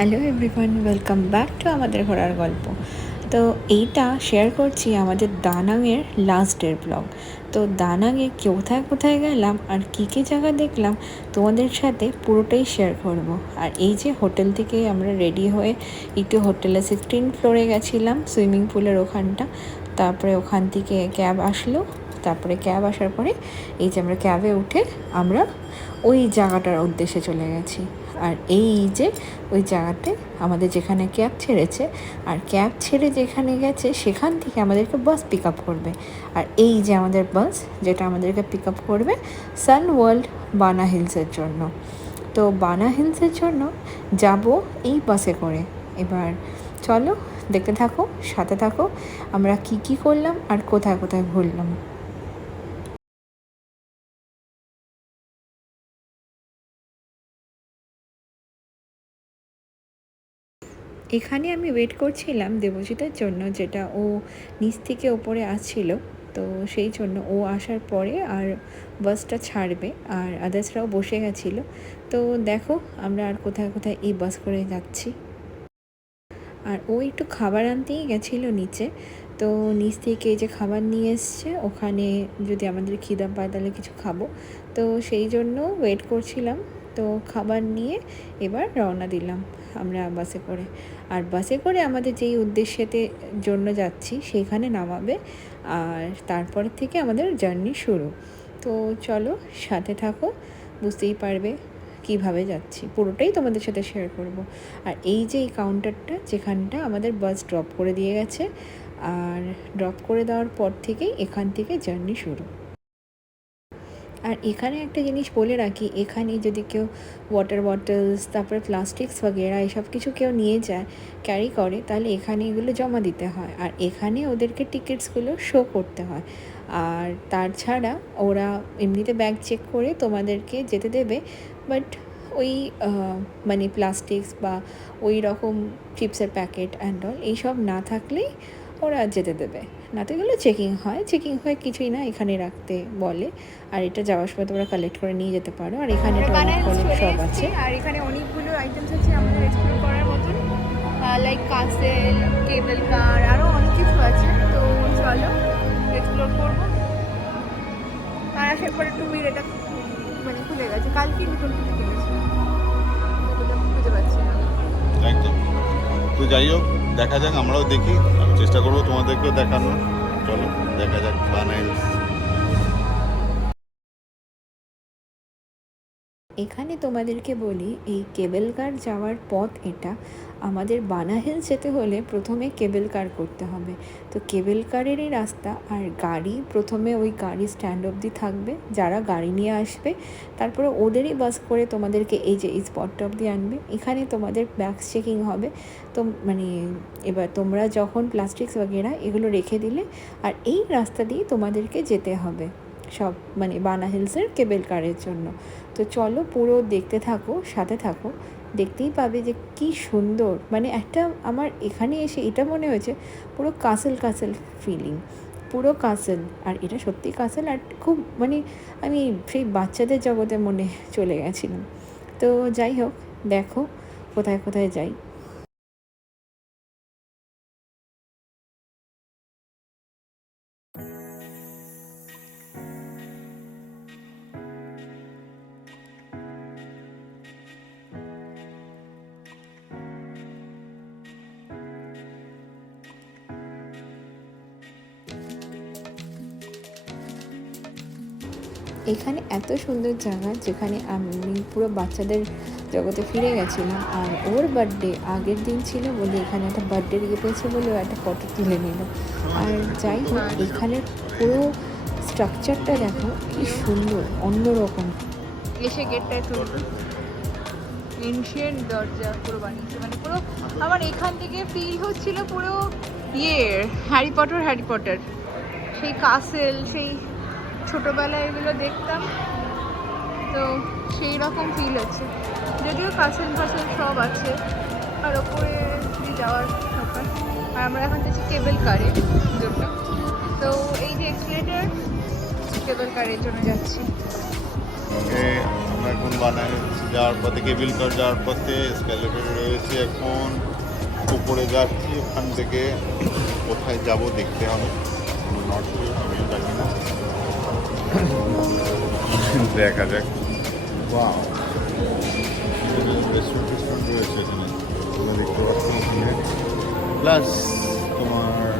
Hello everyone, welcome back to আমাদের ঘোরার গল্প। তো এইটা শেয়ার করছি আমাদের দানাংয়ের লাস্ট ডের ব্লগ। তো দানাংয়ে কোথায় কোথায় গেলাম আর কী কী জায়গা দেখলাম তোমাদের সাথে পুরোটাই শেয়ার করব। আর এই যে হোটেল থেকে আমরা রেডি হয়ে একটু হোটেলে 16 ফ্লোরে গেছিলাম, সুইমিং পুলের ওখানটা। তারপরে ওখান থেকে ক্যাব আসলো। তারপরে ক্যাব আসার পরে এই যে আমরা ক্যাবে উঠে আমরা ওই জায়গাটার উদ্দেশ্যে চলে গেছি। আর এই যে ওই জায়গাতে আমাদের যেখানে ক্যাব ছেড়েছে, আর ক্যাব ছেড়ে যেখানে গেছে সেখান থেকে আমাদেরকে বাস পিক আপ করবে। আর এই যে আমাদের বাস যেটা আমাদেরকে পিক আপ করবে সান ওয়ার্ল্ড বানা হিলসের জন্য। তো বানা হিলসের জন্য যাব এই বাসে করে। এবার চলো দেখতে থাকো, সাথে থাকো আমরা কি কি করলাম আর কোথায় কোথায় ঘুরলাম। এখানে আমি ওয়েট করছিলাম দেবজিতের জন্য, যেটা ও নিচ থেকে ওপরে আসছিল। তো সেই জন্য ও আসার পরে আর বাসটা ছাড়বে, আর আদার্সরাও বসে গেছিলো। তো দেখো আমরা আর কোথায় কোথায় এই বাস করে যাচ্ছি। আর ও একটু খাবার আনতেই গেছিলো নিচে। তো নিচ থেকে এই যে খাবার নিয়ে এসছে, ওখানে যদি আমাদের খিদা পায় তাহলে কিছু খাবো। তো সেই জন্য ওয়েট করছিলাম। তো খাবার নিয়ে এবার রওনা দিলাম আমরা বাসে করে। আর বাসে করে আমাদের যেই উদ্দেশ্যেতে জন্য যাচ্ছি সেইখানে নামাবে, আর তারপর থেকে আমাদের জার্নি শুরু। তো চলো সাথে থাকো, বুঝতেই পারবে কিভাবে যাচ্ছি, পুরোটাই তোমাদের সাথে শেয়ার করব। আর এই যে এই কাউন্টারটা যেখানটা আমাদের বাস ড্রপ করে দিয়ে গেছে, আর ড্রপ করে দেওয়ার পর থেকেই এখান থেকে জার্নি শুরু। আর এখানে একটা জিনিস বলে রাখি, এখানে যদি কেউ ওয়াটার বটলস, তারপরে প্লাস্টিক্স বগেরা এসব কিছু কেউ নিয়ে যায়, ক্যারি করে, তাহলে এখানে এগুলো জমা দিতে হয়। আর এখানে ওদেরকে টিকিটসগুলো শো করতে হয়। আর তাছাড়া ওরা এমনিতে ব্যাগ চেক করে তোমাদেরকে যেতে দেবে, বাট ওই মানে প্লাস্টিক্স বা ওই রকম চিপসের প্যাকেট অ্যান্ড অল এইসব না থাকলেই ওরা যেতে দেবে। নাতে গেলে চেকিং হয় কিছুই না, এখানে রাখতে বলে। আর এটা যাওয়ার সময় তোমরা কালেক্ট করে নিয়ে যেতে পারো। আর এখানে টয়লেট ফলেট সব আছে। আর এখানে অনেকগুলো আইটেমস আছে আমাদের এক্সপ্লোর করার মতন, লাইক কাসেল, কেবল কার, আরও অনেক কিছু আছে। তো চলো এক্সপ্লোর করবো। আর আসার পরে টুবির এটা মানে খুলে গেছে, কালকে নতুন কিছু কিনেছিলাম, খুঁজে পাচ্ছি না। একদম। তো যাই হোক, দেখা যাক, আমরাও দেখি, চেষ্টা করবো তোমাদেরকেও দেখানোর। চলো দেখা যাক বানা হিলস। এখানে তোমাদেরকে বলি, এই কেবল কার যাওয়ার পথ এটা। আমাদের বানা হিলস যেতে হলে প্রথমে কেবল কার করতে হবে। তো কেবল কারেরই রাস্তা। আর গাড়ি প্রথমে ওই গাড়ি স্ট্যান্ড অবধি থাকবে, যারা গাড়ি নিয়ে আসবে তারপরে ওদেরই বাস করে তোমাদেরকে এই যে এই স্পটটা অবধি আনবে। এখানে তোমাদের ব্যাগস চেকিং হবে। তো মানে এবার তোমরা যখন প্লাস্টিক্স বগেরা এগুলো রেখে দিলে, আর এই রাস্তা দিয়ে তোমাদেরকে যেতে হবে সব মানে বানা হিলসের কেবল কারের জন্য। তো চলো পুরো দেখতে থাকো, সাথে থাকো, দেখতেই পাবে যে কি সুন্দর। মানে একটা আমার এখানে এসে এটা মনে হয়েছে পুরো কাসেল কাসেল ফিলিং, পুরো কাসেল। আর এটা সত্যি কাসেল, আর খুব মানে আমি সেই বাচ্চাদের জগতে মনে চলে গেছিলাম। তো যাই হোক, দেখো কোথায় কোথায় যাই। এখানে এত সুন্দর জায়গা যেখানে আমি পুরো বাচ্চাদের জগতে ফিরে গেছিলাম। আর ওর বার্থডে আগের দিন ছিল বলে এখানে একটা বার্থডে ইয়ে পেয়েছে বলে একটা ফটো তুলে নিল। আর যাই হোক, এখানের পুরো স্ট্রাকচারটা দেখো কি সুন্দর, অন্যরকম। এসে গেটটায় তুলবে, এনশিয়েন্ট দরজা পুরো বানিয়েছে, মানে পুরো আমার এখান থেকে ফিল হচ্ছিল পুরো হ্যারি পটার সেই কাসেল, সেই ছোটোবেলায় এগুলো দেখতাম, তো সেই রকম ফিল হচ্ছে। যদিও কাসেল সব আছে, আর ওপরে যাওয়ার ব্যাপার। আর আমরা এখন যাচ্ছি কেবল কারের জন্য। তো এই যে এক্সিলেটর, কেবল কারের জন্য যাচ্ছি। আমরা এখন বানায় যাওয়ার পথে, কেবিল কার যাওয়ার পথে এসকালেটরে রয়েছে, এখন উপরে যাচ্ছি। ওখান থেকে কোথায় যাব দেখতে হবে, কোনো নট আমিও জানি না, দেখা যাক। বাহ, রেস্টুরেন্ট টেস্টুরেন্ট রয়েছে এখানে, তোমরা দেখতে পাচ্ছ ওখানে। প্লাস তোমার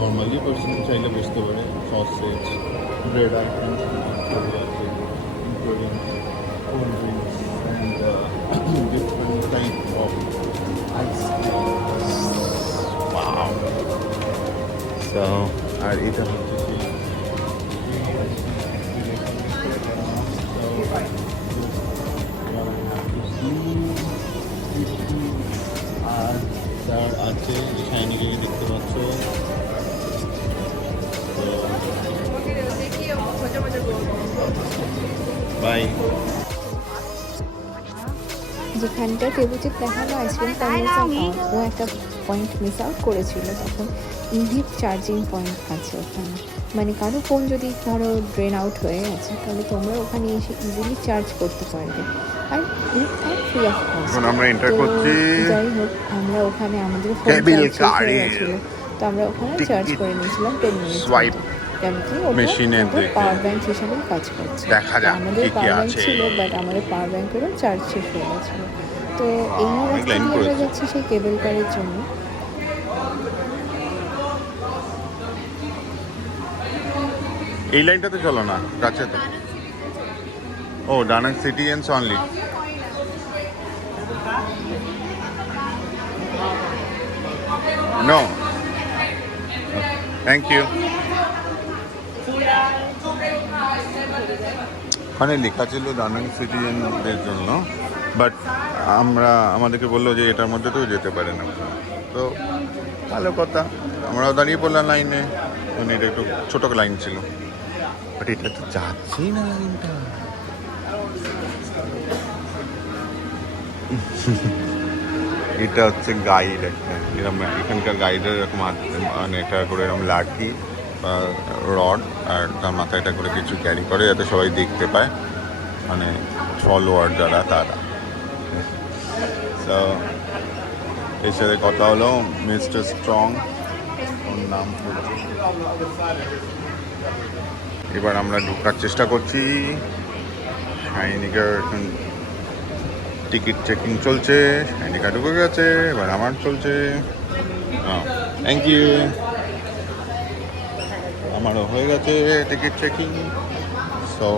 নর্মালি পার্সন চাইলে বসতে পারে, sausage, bread item, including cold drinks and different type of ice creams. Wow! So, আর এটা হচ্ছে সেই আর তার আছে শাইনিকে দেখতে পাচ্ছ। বাই। যেখানটা দেবজিৎ দেখালো আইসক্রিম টার্মিনাল, ও একটা পয়েন্ট মিস আউট করেছিল। তখন ইভি চার্জিং পয়েন্ট আছে ওখানে, মানে কারো ফোন যদি ধরো ড্রেন আউট হয়ে গেছে তাহলে তোমরা ওখানে এসে ইজিলি চার্জ করতে পারবে, আর ফ্রি অফ কস্ট। এখন আমরা এন্টার করছি। যাই হোক, আমরা ওখানে আমাদের ফোন কেবিল চার্জ হয়ে কারে গেছিলো, তো আমরা ওখানে চার্জ করে নিয়েছিলাম 10 মিনিট। সোয়াইপ মেশিনে পাওয়ার ব্যাংক হিসাবেই কাজ করছে। দেখা যাক আমাদের কি কি পাওয়ার ব্যাংক আছে। ছিল, বাট আমাদের পাওয়ার ব্যাংকেরও চার্জ শেষ হয়ে গেছিলো। তো এই অনেক রাস্তা লাইন দিয়ে আমরা পড়েছে। যাচ্ছি সেই কেবল কারের জন্য। এই লাইনটাতে চলো না, কাছে তো। ও, Danang city and only. No, thank you. ওখানে লেখা ছিল ডানাং সিটিজেনদের জন্য, বাট আমাদেরকে বললো যে এটার মধ্যে তো যেতে পারে না। তো ভালো কথা, আমরাও দাঁড়িয়ে পড়লাম লাইনে। মানে এটা একটু ছোটো লাইন ছিল, বাট এটা তো যাচ্ছেই না লাইনটা। এটা হচ্ছে গাইড একটা, এরকম এখানকার গাইডের এরকম মানে এটা করে এরকম লাঠি বা রড, আর তার মাথায় এটা করে কিছু ক্যারি করে যাতে সবাই দেখতে পায়, মানে ফলোয়ার যারা তারা। তো এর সাথে কথা হলো মিস্টার স্ট্রং, ওর নাম। এবার আমরা ঢোকার চেষ্টা করছি। শাইনিকার এখন টিকিট চেকিং চলছে, শাইনিকা ঢুকে গেছে, এবার আমার চলছে। Thank you. আমারও হয়ে গেছে টিকিট চেকিং। সো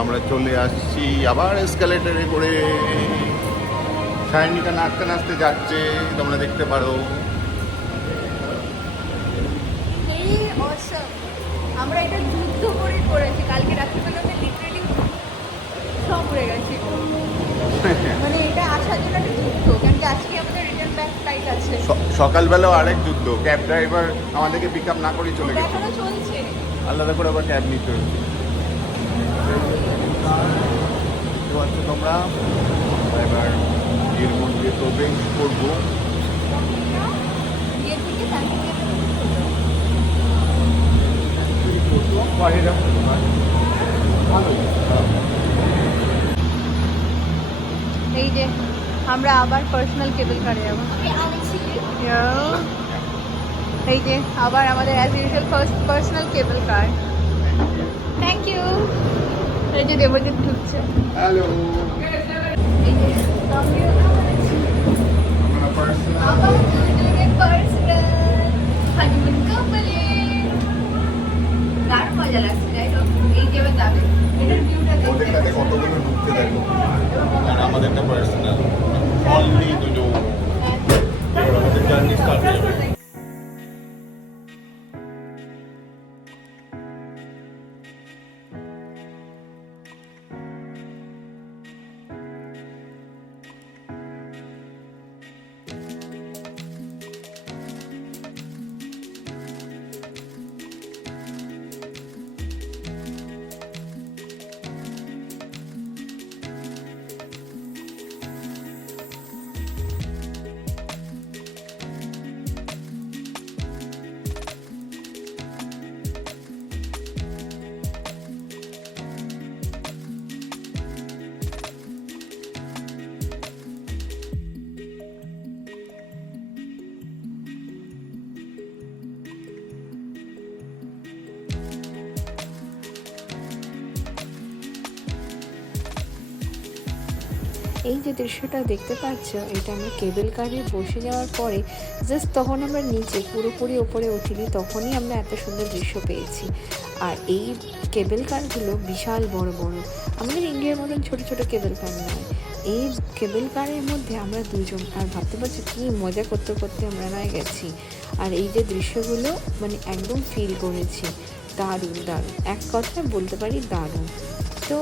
আমরা চলে আসছি আবার এসকালেটরে করে। শাইনিকা নাচতে নাচতে যাচ্ছে, তোমরা দেখতে পারো। আমরা এটা যুদ্ধ করে করেছি, কালকে রাত্রিবেলা লিটারেলি সব উড়ে গেছে। মানে এটা আসার জন্য একটা যুদ্ধ, কারণ কি আজকে আমাদের রিটার্ন ব্যাক ফ্লাইট আছে। সকালবেলাও আরেক যুদ্ধ, ক্যাব ড্রাইভার আমাদেরকে পিক আপ না করেই চলে গেছে, এখনো চলছে। আলাদা করে আবার ক্যাব নিতে হচ্ছে। তোমরা এবার এর মধ্যে প্রবেশ করবো। গিয়ে থেকে তারপরে এই যে আমরা আবার পার্সোনাল কেবল কারে যাবো। এই যে আবার আমাদের as usual first personal cable car. Thank you. এই যে দেবজিৎ ঢুকছে। হ্যালো, আবার দুজনে পার্সোনাল হানিমুন কাপলে। কার মজা লাগছে, যাই হোক এই যে এবার যাবে এটার ভিউটা ওদের দেখতে। কাছে কতগুলো ঢুকতে দেখো, আর আমাদেরটা পার্সোনাল অনলি দুটো। এবার আমাদের জার্নি স্টার্ট হয়ে যাবে। এই যে দৃশ্যটা দেখতে পাচ্ছ, এটা আমরা কেবল কারে বসে যাওয়ার পরে জাস্ট তখন আমরা নিচে পুরোপুরি ওপরে উঠিনি, তখনই আমরা এত সুন্দর দৃশ্য পেয়েছি। আর এই কেবল কারগুলো বিশাল বড় বড়, আমাদের ইন্ডিয়ার মতন ছোট ছোট কেবল কার নয়। এই কেবল কারের মধ্যে আমরা দুজন, আর ভাবতে পারছি কী মজা করতে করতে আমরা না গেছি। আর এই যে দৃশ্যগুলো মানে একদম ফিল করেছি, দারুণ দারুণ, এক কথায় বলতে পারি দারুণ। তো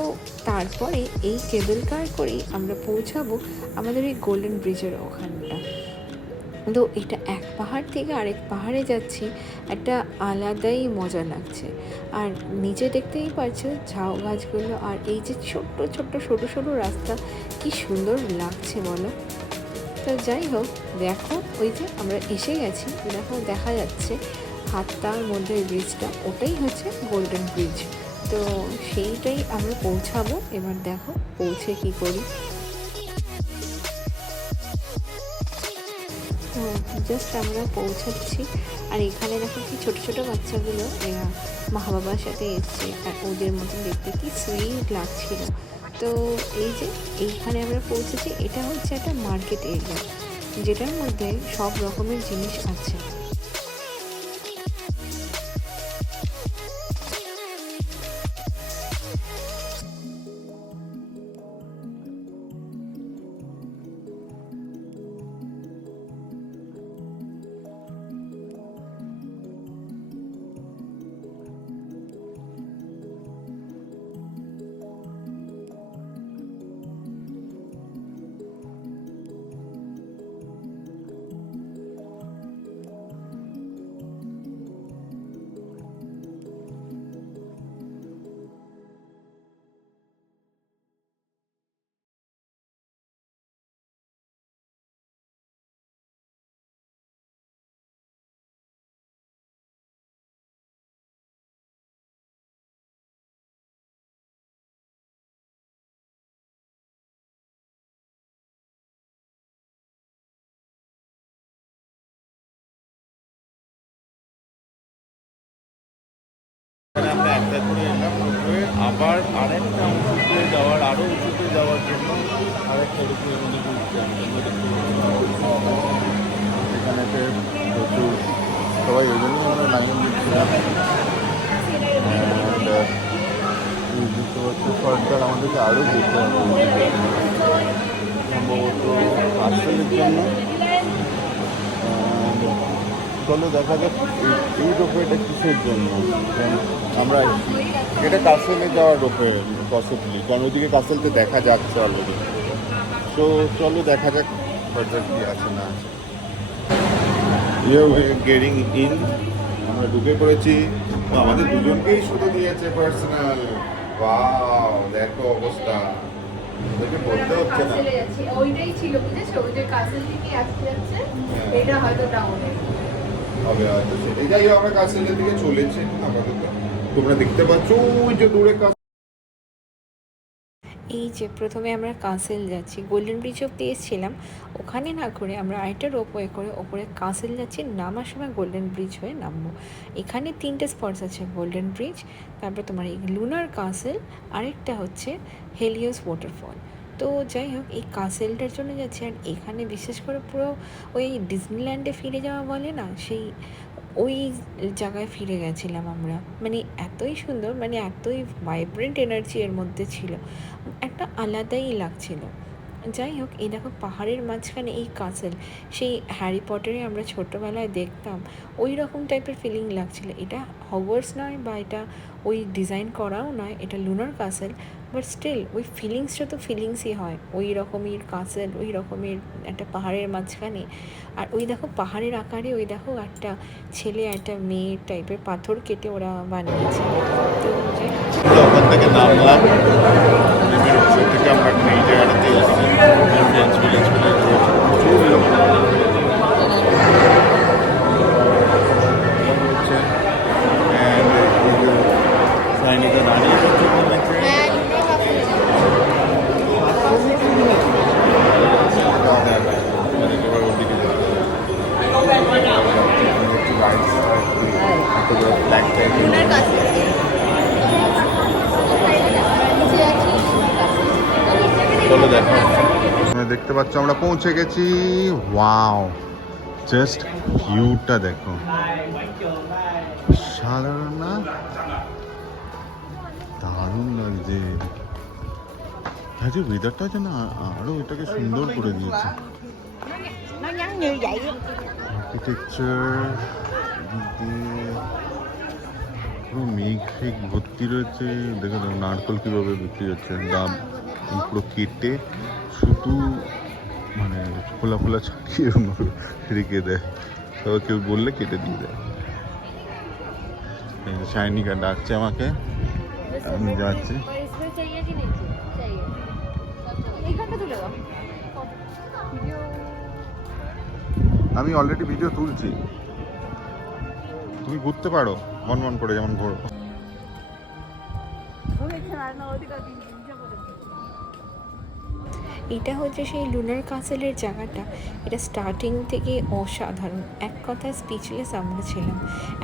তারপরে এই কেবল কার করেই আমরা পৌঁছাবো আমাদের এই গোল্ডেন ব্রিজের ওখানটা। তো এটা এক পাহাড় থেকে আরেক পাহাড়ে যাচ্ছি, একটা আলাদাই মজা লাগছে। আর নিচে দেখতেই পাচ্ছো ঝাউ গাছগুলো, আর এই যে ছোট্ট ছোট্ট সরু সরু রাস্তা, কি সুন্দর লাগছে বলো। তো যাই হোক, দেখো ওই যে আমরা এসে গেছি, দেখো দেখা যাচ্ছে হাতটার মধ্যে ওই ব্রিজটা, ওটাই হচ্ছে গোল্ডেন ব্রিজ। তো সেইটাই আমরা পৌঁছাবো, এবার দেখো পৌঁছে কি করি। তো জাস্ট আমরা পৌঁছাচ্ছি, আর এখানে দেখো কি ছোটো ছোটো বাচ্চাগুলো এরা মা বাবার সাথে এসছে, আর ওদের মতন দেখতে কি সুইট লাগছিল। তো এই যে এইখানে আমরা পৌঁছেছি, এটা হচ্ছে একটা মার্কেট এরিয়া, যেটার মধ্যে সব রকমের জিনিস আছে। আমরা একটা করে এলাম রোপওয়ে, আবার আরেকটা উঁচুতে যাওয়ার, আরও উঁচুতে যাওয়ার জন্য আরেকটা রোপওয়ে মনে করছি। এখানেতে প্রচুর সবাই, ওই জন্যই আমরা লাইন দিচ্ছিলাম। বুঝতে পারছি সরকার আমাদেরকে আরও যেতে হবে সম্ভবত পার্সেলের জন্য। চলো দেখা যাক এই রোপওয়েটা কিসের জন্য। আমরা এটা কাসেলে যাওয়ার রোপওয়ে পসিবলি, কারণ ওইদিকে কাসেলতে দেখা যাচ্ছে অলরেডি। তো চলো দেখা যাক ফার্দার কি আছে না আছে। গেটিং ইন, আমরা ঢুকে পড়েছি। তো আমাদের দুজনকেই শুধু দিয়েছে পার্সোনাল। ওয়াও, দেখো অবস্থা, ওকে বলতে হচ্ছে না। ওইটাই ছিল বুঝেছো, ওই যে কাসেল থেকে আসতে যাচ্ছে, এটা হয়তো টাউনে হবে হয়তো। এটাই আমরা কাসেলের দিকে চলেছি আপাতত। তোমরা দেখতে পাচ্ছ ওই যে দূরে এই যে প্রথমে আমরা কাসেল যাচ্ছি, গোল্ডেন ব্রিজ অব্দি এসেছিলাম, ওখানে না করে আমরা আরেকটা রোপওয়ে করে ওপরে কাসেল যাচ্ছি। নামার সময় গোল্ডেন ব্রিজ হয়ে নামবো। এখানে 3টে স্পটস আছে, গোল্ডেন ব্রিজ, তারপর তোমার এই লুনার কাসেল, আরেকটা হচ্ছে হেলিওস ওয়াটারফল। তো যাই হোক, এই কাসেলটার জন্য যাচ্ছি। আর এখানে বিশেষ করে পুরো ওই ডিজনিল্যান্ডে ফিরে যাওয়া বলে না, সেই ওই জায়গায় ফিরে গেছিলাম আমরা। মানে এতই সুন্দর, মানে এতই ভাইব্রেন্ট এনার্জি এর মধ্যে ছিল, একটা আলাদাই লাগছিল। যাই হোক, এই দেখো পাহাড়ের মাঝখানে এই কাসেল, সেই হ্যারি পটারে আমরা ছোটোবেলায় দেখতাম ওই রকম টাইপের ফিলিং লাগছিল। এটা হগওয়ার্টস নয় বা এটা ওই ডিজাইন করাও নয়, এটা লুনার কাসেল, বাট স্টিল ওই ফিলিংসটা তো ফিলিংসই হয়। ওই রকমের কাসেল, ওই রকমের একটা পাহাড়ের মাঝখানে। আর ওই দেখো পাহাড়ের আকারে, ওই দেখো একটা ছেলে একটা মেয়ে টাইপের পাথর কেটে ওরা বানিয়েছে। তো যাই হোক, ওখান থেকে নামলাম, থেকে আমরা এই জায়গাটাতে এসেছি। ফ্রেঞ্চ ভিলেজ বলে প্রচুর লোক হচ্ছে, সাইনিকে দাঁড়িয়ে করছে বলেছে। ওদিকে যেতে হবে। পাচ্ছ আমরা পৌঁছে গেছি। ওয়াও, জাস্ট ভিউটা দেখো, সাধারণ না, দারুণ লাগছে। আজকে ওয়েদারটা যেন আরো এটাকে সুন্দর করে দিয়েছে। Nó nhắn như vậy. Architecture, পুরো মেঘ ফেঘ ভর্তি রয়েছে। দেখো দেখো নারকল কীভাবে বিক্রি হচ্ছে, দাম পুরো কেটে শুধু মানে খোলা খোলা ছাড়িয়ে রেখে দেয়, তবে কেউ বললে কেটে দিয়ে দেয়। শাইনিকা ডাকছে আমাকে, আমি যাচ্ছি। আমি অলরেডি ভিডিও তুলছি, তুমি ঘুরতে পারো মন মন করে যেমন ঘোরো। এটা হচ্ছে সেই লুনার কাসেলের জায়গাটা। এটা স্টার্টিং থেকে অসাধারণ, এক কথায় স্পিচলেস আমরা ছিলাম।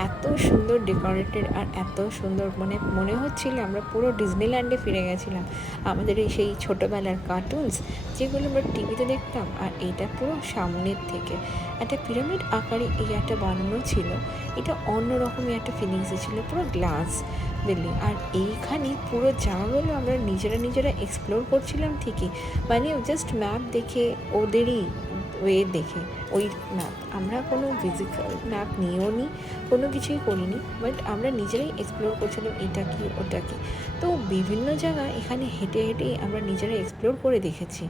এত সুন্দর ডেকোরেটেড আর এত সুন্দর, মানে মনে হচ্ছিল আমরা পুরো ডিজনিল্যান্ডে ফিরে গেছিলাম। আমাদের এই সেই ছোটোবেলার কার্টুনস যেগুলো আমরা টিভিতে দেখতাম, আর এটা পুরো সামনের থেকে একটা পিরামিড আকারে এই একটা বানানো ছিল। এটা অন্যরকমই একটা ফিলিংসে ছিল, পুরো গ্লাস বিল্ডিং। আর এইখানে পুরো জায়গাগুলো আমরা নিজেরা এক্সপ্লোর করছিলাম ঠিকই, মানে জাস্ট ম্যাপ দেখে, ওদেরই ওয়ে দেখে ওই ম্যাপ, আমরা কোনো ফিজিক্যাল ম্যাপ নিয়েও নি, কোনো কিছুই করিনি, বাট আমরা নিজেরাই এক্সপ্লোর করছিলাম এটা কি ওটা কি। তো বিভিন্ন জায়গা এখানে হেঁটে হেঁটেই আমরা নিজেরা এক্সপ্লোর করে দেখেছি।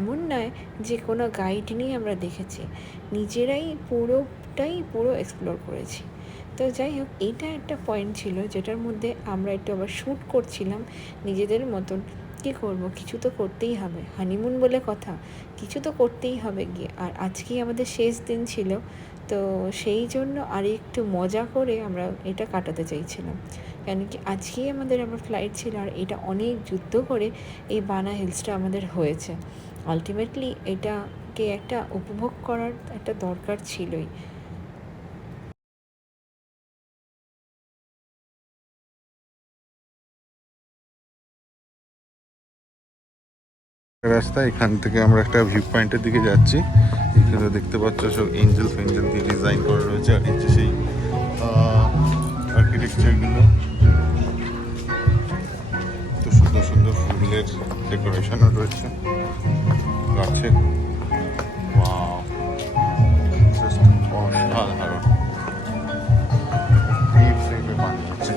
এমন নয় যে কোনো গাইড নিয়ে আমরা দেখেছি, নিজেরাই পুরো এক্সপ্লোর করেছি। তো যাই হোক, এইটা একটা পয়েন্ট ছিল যেটার মধ্যে আমরা একটু আবার শ্যুট করছিলাম নিজেদের মতন। কী করবো, কিছু তো করতেই হবে, হানিমুন বলে কথা, কিছু তো করতেই হবে গিয়ে। আর আজকেই আমাদের শেষ দিন ছিল, তো সেই জন্য আর একটু মজা করে আমরা এটা কাটাতে চাইছিলাম। কেন কি আজকেই আমাদের আবার ফ্লাইট ছিল, আর এটা অনেক যুদ্ধ করে এই বানা হিলসটা আমাদের হয়েছে। আলটিমেটলি এটাকে একটা উপভোগ করার একটা দরকার ছিলই। রাস্তা, এখান থেকে আমরা একটা ভিউ পয়েন্টের দিকে যাচ্ছি। এখানে দেখতে পাচ্ছ সব এঞ্জেল ফেঞ্জেল দিয়ে ডিজাইন করা রয়েছে, আর হচ্ছে সেই আর্কিটেকচারগুলো, তো সুন্দর সুন্দর ফুলের ডেকোরেশনও রয়েছে, গাছের। ওয়াও, জাস্ট অসাধারণ। ডিপ টাইপের পানি হচ্ছে।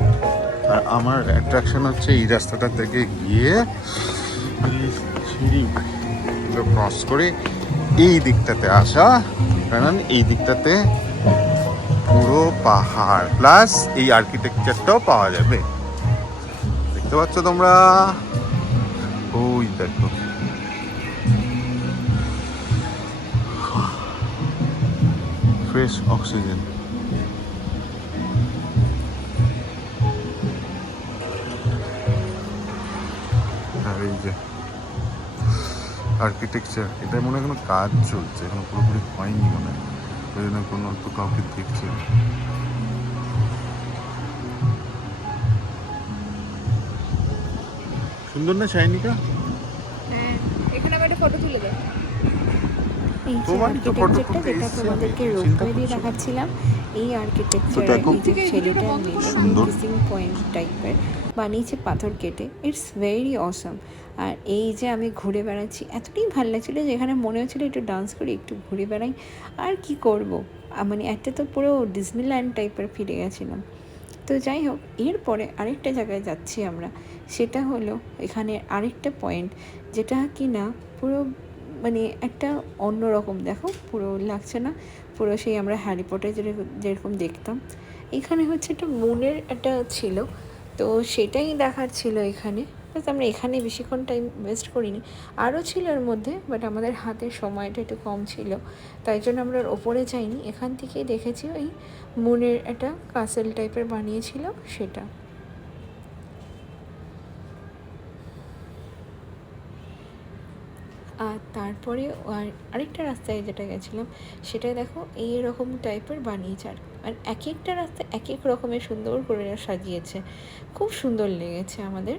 আর আমার অ্যাট্রাকশন হচ্ছে এই রাস্তাটা থেকে গিয়ে সিঁড়িগুলো ক্রস করে এই দিকটাতে আসা, কারণ এই দিকটাতে পুরো পাহাড় প্লাস এই আর্কিটেকচারটাও পাওয়া যাবে। দেখতে পাচ্ছ তোমরা, ওই দেখো ফ্রেশ অক্সিজেন। আর এই যে আর্কিটেকচার, এটা মনে হয় কোনো কাজ চলছে, এখনো পুরোপুরি হয়নি মনে হয়, ওই জন্য কোনো তো কাউকে দেখছে। সুন্দর না শাইনিকা? হ্যাঁ, এখানে আমি একটা ফটো তুলে দেয়। এই যে তোমারই তো photo আর্কিটেকচারটা তুলতে যেটা এসেছি, তোমাদেরকে আমি রোপ চিন্তা দিয়ে করছি। দেখাচ্ছিলাম, এই আর্কিটেকচার তো দেখো, এই যে ছেলেটা সুন্দর। কিসিং পয়েন্ট টাইপের বানিয়েছে পাথর কেটে, ইটস ভেরি অসম। আর এই যে আমি ঘুরে বেড়াচ্ছি, এতটাই ভালো লাগছিলো যে এখানে মনে হচ্ছিলো একটু ডান্স করি, একটু ঘুরে বেড়াই। আর কি করব, মানে একটা তো পুরো ডিজনিল্যান্ড টাইপের ফিরে গেছিলাম। তো যাই হোক, এরপরে আরেকটা জায়গায় যাচ্ছি আমরা, সেটা হলো এখানে আরেকটা পয়েন্ট, যেটা কি না পুরো মানে একটা অন্যরকম, দেখো পুরো লাগছে না, পুরো সেই আমরা হ্যারি পটার যেরকম দেখতাম। এখানে হচ্ছে একটা মুনের একটা ছিল, তো সেটাই দেখার ছিল এখানে। বাট আমরা এখানে বেশিক্ষণ টাইম ওয়েস্ট করিনি, আরও ছিল এর মধ্যে, বাট আমাদের হাতে সময়টা একটু কম ছিল, তাই জন্য আমরা আর ওপরে যাইনি। এখান থেকেই দেখেছি ওই মুনের একটা কাসেল টাইপের বানিয়েছিল সেটা। আর তারপরে আরেকটা রাস্তায় যেটা গেছিলাম, সেটাই দেখো এইরকম টাইপের বানিয়েছে। আর এক একটা রাস্তা এক এক রকমের সুন্দর করে সাজিয়েছে, খুব সুন্দর লেগেছে আমাদের।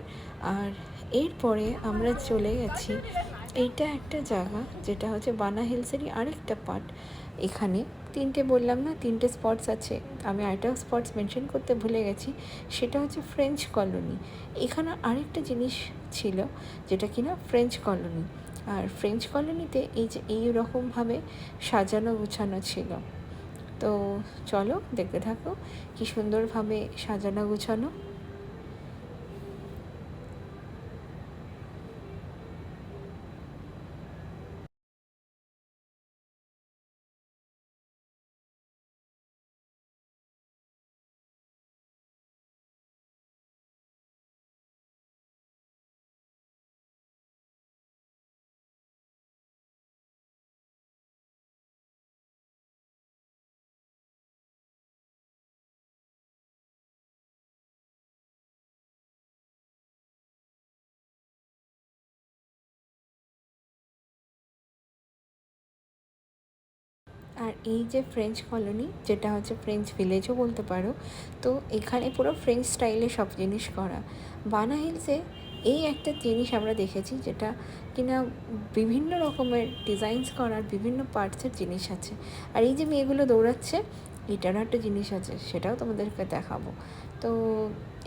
আর এরপরে আমরা চলে গেছি এইটা একটা জায়গা যেটা হচ্ছে বানা হিলসেরই আরেকটা পার্ট। এখানে তিনটে বললাম না, তিনটে স্পটস আছে, আমি আরেকটা স্পটস মেনশন করতে ভুলে গেছি, সেটা হচ্ছে ফ্রেঞ্চ কলোনি। এখানে আরেকটা জিনিস ছিল যেটা কিনা ফ্রেঞ্চ কলোনি। আর ফ্রেঞ্চ কলোনিতে এই যে এইরকমভাবে সাজানো গুছানো ছিল। তো চলো দেখতে থাকো কি সুন্দরভাবে সাজানো গুছানো। আর এই যে ফ্রেঞ্চ কলোনি, যেটা হচ্ছে ফ্রেঞ্চ ভিলেজও বলতে পারো, তো এখানে পুরো ফ্রেঞ্চ স্টাইলে সব জিনিস করা। বানা হিলসে এই একটা জিনিস আমরা দেখেছি যেটা কিনা বিভিন্ন রকমের ডিজাইনস করার বিভিন্ন পার্টসের জিনিস আছে। আর এই যে মেয়েগুলো দৌড়াচ্ছে, এটারও একটা জিনিস আছে, সেটাও তোমাদেরকে দেখাবো। তো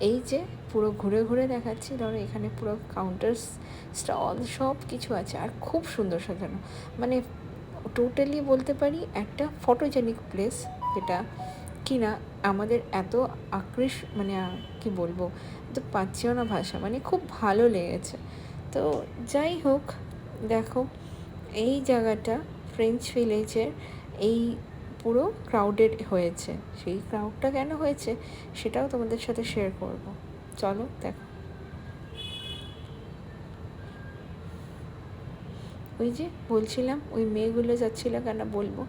এই যে পুরো ঘুরে ঘুরে দেখাচ্ছি, ধরো এখানে পুরো কাউন্টার্স, স্টল সব কিছু আছে আর খুব সুন্দর সাজানো। মানে টোটালি বলতে পারি একটা ফটোজেনিক প্লেস, যেটা কিনা আমাদের এত মানে কি বলবো, তো পাচ্ছিও না ভাষা, মানে খুব ভালো লেগেছে। তো যাই হোক, দেখো এই জায়গাটা ফ্রেঞ্চ ভিলেজের এই পুরো ক্রাউডেড হয়েছে। সেই ক্রাউডটা কেন হয়েছে সেটাও তোমাদের সাথে শেয়ার করব। চলো দেখো। ওই যে বলছিলাম ওই মেয়েগুলো যাচ্ছিলো, কেন বলবো,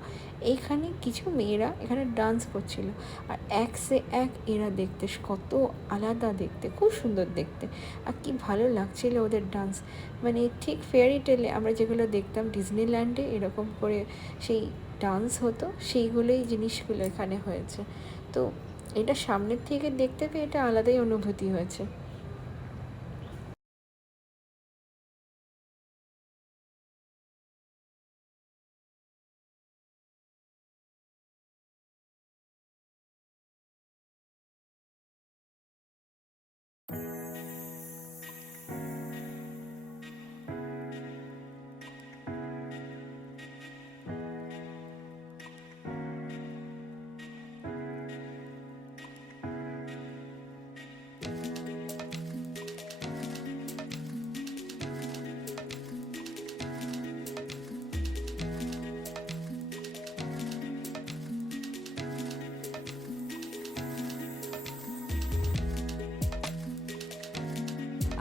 এইখানে কিছু মেয়েরা এখানে ডান্স করছিল। আর এক সে এক এরা দেখতে কত আলাদা দেখতে, খুব সুন্দর দেখতে, আর কি ভালো লাগছিল ওদের ডান্স। মানে ঠিক ফেয়ারি টেলে আমরা যেগুলো দেখতাম ডিজনিল্যান্ডে এরকম করে সেই ডান্স হতো, সেইগুলোই জিনিসগুলো এখানে হয়েছে। তো এটা সামনের থেকে দেখতে পেয়ে এটা আলাদাই অনুভূতি হয়েছে।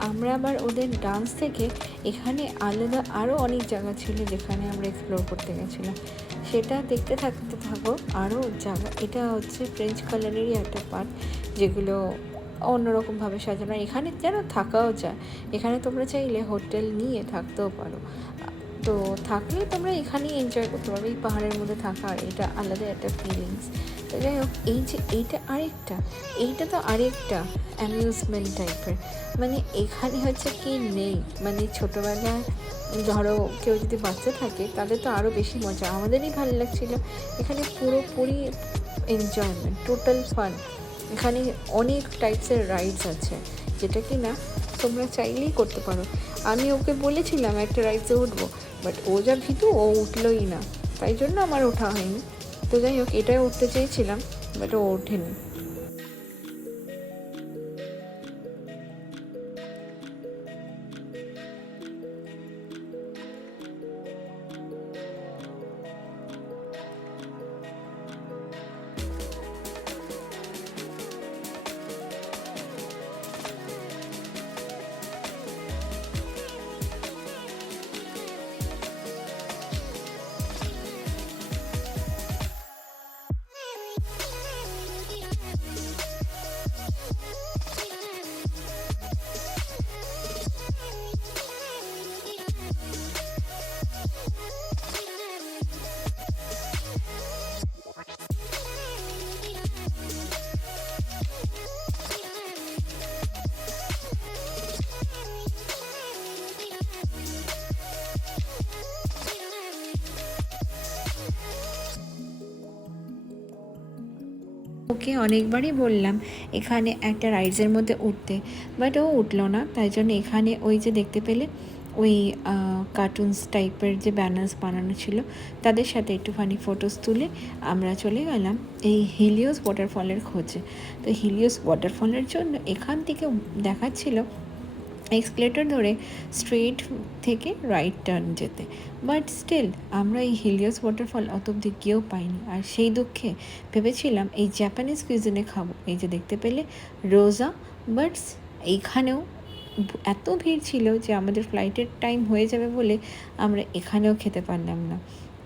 আমরা আবার ওদের ডান্স থেকে এখানে আলাদা আরও অনেক জায়গা ছিল যেখানে আমরা এক্সপ্লোর করতে গেছিলাম, সেটা দেখতে থাকতে থাকো। আরও জায়গা, এটা হচ্ছে ফ্রেঞ্চ কালারেরই একটা পার্ট, যেগুলো অন্যরকমভাবে সাজানো। এখানে যেন থাকাও যায়, এখানে তোমরা চাইলে হোটেল নিয়ে থাকতেও পারো। তো থাকলে তোমরা এখানেই এনজয় করতে পারবে, এই পাহাড়ের মধ্যে থাকা, এটা আলাদা একটা ফিলিংস। তো যাই হোক, এই যে এইটা তো আরেকটা অ্যামিউজমেন্ট টাইপের। মানে এখানে হচ্ছে কি নেই, মানে ছোটোবেলায় ধরো কেউ যদি বাচ্চা থাকে তাদের তো আরও বেশি মজা, আমাদেরই ভালো লাগছিলো। এখানে পুরোপুরি এনজয়মেন্ট, টোটাল ফান। এখানে অনেক টাইপসের রাইডস আছে, যেটা কি না তোমরা চাইলেই করতে পারো। আমি ওকে বলেছিলাম একটা রাইডসে উঠবো, বাট ও যা ভীতু, ও উঠলোই না, তাই জন্য আমার ওঠা হয়নি। তো যাই হোক, এটাই উঠতে চেয়েছিলাম, বাট ও ওঠেনি। অনেকবারই বললাম এখানে একটা রাইডসের মধ্যে উঠতে, বাট ও উঠলো না। তাই জন্য এখানে ওই যে দেখতে পেলে ওই কার্টুনস টাইপের যে ব্যানার্স বানানো ছিল তাদের সাথে একটুখানি ফটোস তুলে আমরা চলে গেলাম এই হিলিওস ওয়াটারফলের খোঁজে। তো হিলিওস ওয়াটারফলের জন্য এখান থেকে দেখাচ্ছিল এক্সকেলেটর ধরে স্ট্রেট থেকে রাইট টার্ন যেতে, বাট স্টিল আমরা এই হিলিওস ওয়াটারফল অত অব্দি গিয়েও পাইনি। আর সেই দুঃখে ভেবেছিলাম এই জাপানিজ কুইজিনে খাবো, এই যে দেখতে পেলে রোজা, বাট এইখানেও এত ভিড় ছিল যে আমাদের ফ্লাইটের টাইম হয়ে যাবে বলে আমরা এখানেও খেতে পারলাম না।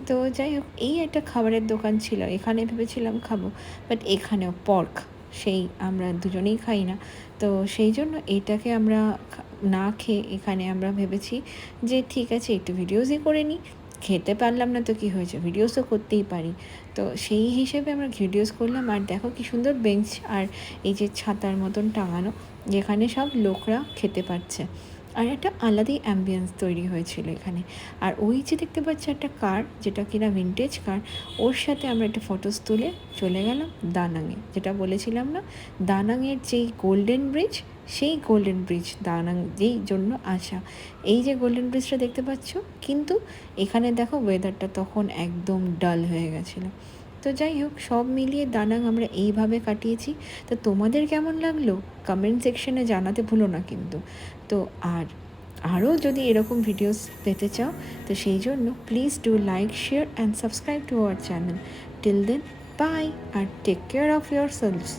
তো যাই হোক, এই একটা খাবারের দোকান ছিল, এখানে ভেবেছিলাম খাবো, বাট এখানেও পর্ক, সেই আমরা দুজনেই খাই না। তো সেই জন্য এটাকে আমরা না খেয়ে এখানে আমরা ভেবেছি যে ঠিক আছে একটু ভিডিওসই করে নিই, খেতে পারলাম না তো কী হয়েছে, ভিডিওস তো করতেই পারি। তো সেই হিসেবে আমরা ভিডিওস করলাম। আর দেখো কি সুন্দর বেঞ্চ আর এই যে ছাতার মতন টাঙানো, যেখানে সব লোকরা খেতে পারছে, আর একটা আলাদাই অ্যাম্বিয়েন্স তৈরি হয়েছিল এখানে। আর ওই যে দেখতে পাচ্ছি একটা কার, যেটা কিনা ভিনটেজ কার, ওর সাথে আমরা একটা ফটোস তুলে চলে গেলাম দানাংয়ে। যেটা বলেছিলাম না, দানাংয়ের যেই গোল্ডেন ব্রিজ, সেই গোল্ডেন ব্রিজ দানাং যেই জন্য আসা। এই যে গোল্ডেন ব্রিজটা দেখতে পাচ্ছ, কিন্তু এখানে দেখো ওয়েদারটা তখন একদম ডাল হয়ে গেছিলো। তো যাই হোক, সব মিলিয়ে দানাং আমরা এইভাবে কাটিয়েছি। তো তোমাদের কেমন লাগলো কমেন্ট সেকশনে জানাতে ভুলো না কিন্তু। তো আরও যদি এরকম ভিডিওস পেতে চাও, তো সেই জন্য please do like, share and subscribe to our channel. Till then, bye, আর take care of your selves.